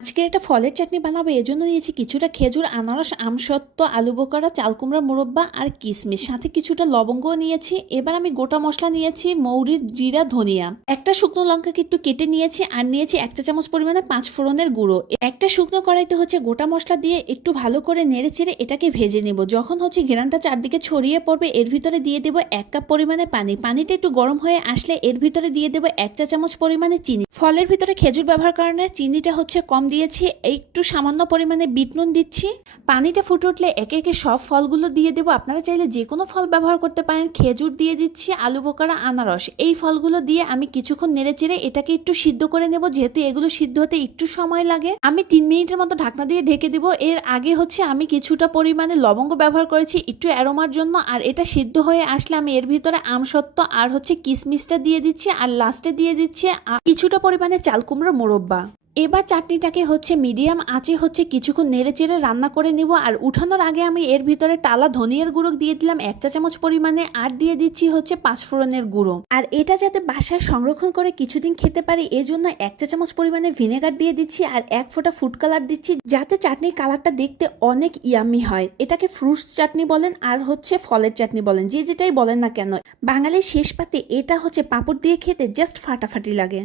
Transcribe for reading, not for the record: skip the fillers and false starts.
আজকে একটা ফলের চাটনি বানাবো, এজন্য নিয়েছি কিছুটা খেজুর, আনারস, আমসত্ত্ব, আলু বোখরা, চাল কুমড়া মুরব্বা আর কিশমিশ, সাথে কিছুটা লবঙ্গও নিয়েছি। এবার আমি গোটা মশলা নিয়েছি মৌরি, জিরা, ধনিয়া, একটা শুকনো লঙ্কাকে একটু কেটে নিয়েছি, আর নিয়েছি 1 চা চামচ পরিমাণে 5 ফোড়নের গুঁড়ো। একটা শুকনো কড়াইতে গোটা মশলা দিয়ে একটু ভালো করে নেড়ে চেড়ে এটাকে ভেজে নেব। যখন ঘেরানটা চারদিকে ছড়িয়ে পড়বে, এর ভিতরে দিয়ে দেবো 1 কাপ পরিমাণে পানি। পানিটা একটু গরম হয়ে আসলে এর ভিতরে দিয়ে দেবো 1 চা চামচ পরিমাণে চিনি। ফলের ভিতরে খেজুর ব্যবহার কারণে চিনিটা কম দিয়েছি। একটু সামান্য পরিমাণে বিট নুন দিচ্ছি। পানিটা ফুটে উঠলে একে একে সব ফলগুলো দিয়ে দেবো। আপনারা চাইলে যে কোনো ফল ব্যবহার করতে পারেন। খেজুর দিয়ে দিচ্ছি, আলু বোখরা, আনারস, এই ফলগুলো দিয়ে আমি কিছুক্ষণ নেড়ে চেড়ে এটাকে একটু সিদ্ধ করে নেব। যেহেতু এগুলো সিদ্ধ হতে একটু সময় লাগে, আমি 3 মিনিটের মতো ঢাকনা দিয়ে ঢেকে দিব। এর আগে আমি কিছুটা পরিমাণে লবঙ্গ ব্যবহার করেছি একটু অ্যারোমার জন্য। আর এটা সিদ্ধ হয়ে আসলে আমি এর ভিতরে আমসত্ত্ব আর কিশমিশটা দিয়ে দিচ্ছি, আর লাস্টে দিয়ে দিচ্ছি কিছুটা পরিমাণে চাল কুমড়োর মোরব্বা। এবার চাটনিটাকে মিডিয়াম আঁচে কিছুক্ষণ নেড়ে চেড়ে রান্না করে নিব। আর উঠানোর আগে আমি এর ভিতরে টালা ধনিয়ার গুঁড়ো দিয়ে দিলাম 1 চা চামচ পরিমাণে, আর দিয়ে দিচ্ছি 5 ফোড়নের গুঁড়ো। আর এটা যাতে বাসায় সংরক্ষণ করে কিছুদিন খেতে পারি, এজন্য 1 চা চামচ পরিমাণে ভিনেগার দিয়ে দিচ্ছি, আর 1 ফোঁটা ফুড কালার দিচ্ছি, যাতে চাটনির কালারটা দেখতে অনেক ইয়াম্মি হয়। এটাকে ফ্রুটস চাটনি বলেন আর ফলের চাটনি বলেন, যে যেটাই বলেন না কেন, বাঙালির শেষ পাতে এটা পাঁপড় দিয়ে খেতে জাস্ট ফাটাফাটি লাগে।